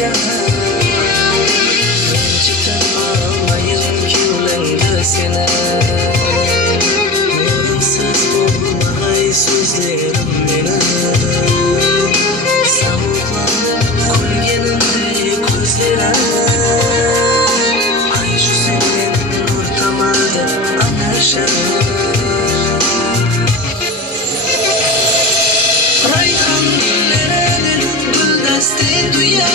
yaşa. Rencitem almayın kimlende seni. Yorumsuz bulmay sözlerim beni. Savuklanıp kulgenimde gözlerim. Ay şu senin ortamadı anlaşa. Rayhan güllerinin güldeste duyar.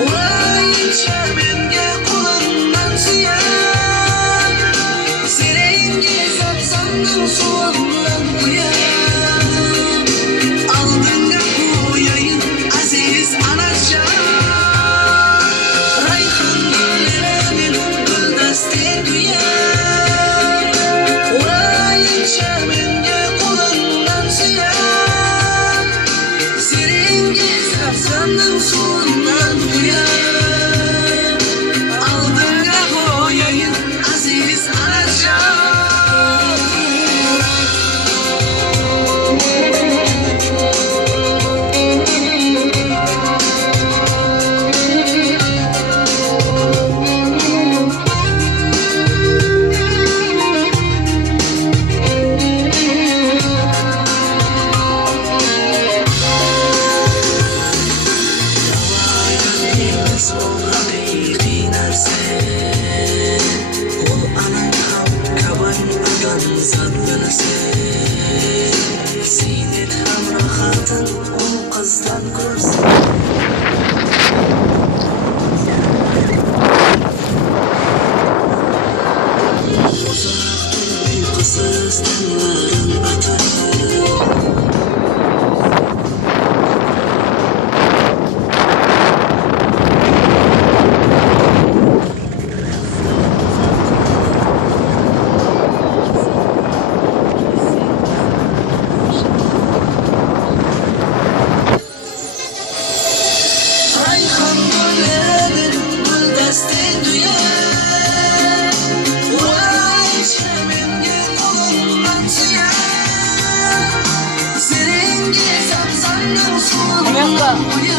Vay içermemge kulağından sıyar. Serenge sapsandım soğandan uyar. Aldın da koyayım aziz anacan. Rayhan güllerinin güldeste duyar. Vay içermemge kulağından sıyar. Serenge sapsandım soğandan uyar. Aldın da koyayım aziz anacan. Bilmez ol hakiki narse. Ol anan ham kaban adan zadını sen. Senin ham rahatın ol kızdan görsen. Uzaktır uykusuz tınların batı. Rayhan güllerinin güldeste duyar. Vay içermemge kulağından sıyar. Serenge sapsandım soğandan uyar.